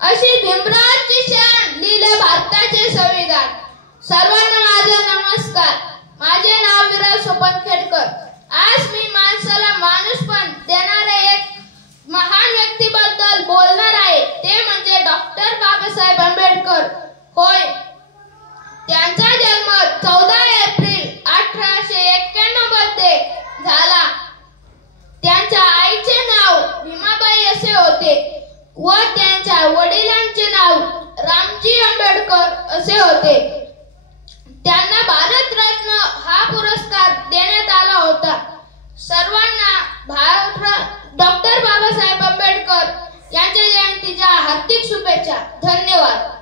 अशी भीमरावची शान लिहिले भारताचे संविधान। सर्वांना माझा नमस्कार। माझे नाव विराज सोपन खेडकर। आज मी माणसाला माणूसपण देणारे एक महान व्यक्तीबद्दल बोलणार आहे, ते म्हणजे डॉक्टर बाबासाहेब आंबेडकर होय। त्यांचा जन्म 14 एप्रिल 1891 मध्ये झाला। त्यांच्या आईचे नाव भीमाबाई असे होते व त्यांच्या वडिलांचे नाव रामजी आंबेडकर असे होते। त्यांना भारतरत्न हा पुरस्कार देण्यात आला होता। सर्वांना डॉक्टर बाबासाहेब आंबेडकर यांच्या जयंतीच्या हार्दिक शुभेच्छा। धन्यवाद।